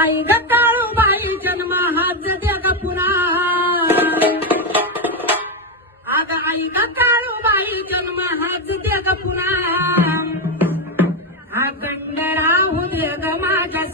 आई ग काळूबाई जन्म हाच दे ग पुन्हा अग आई ग काळूबाई जन्म हाच दे ग पुन्हा हा कंड राहू दे ग माझ्या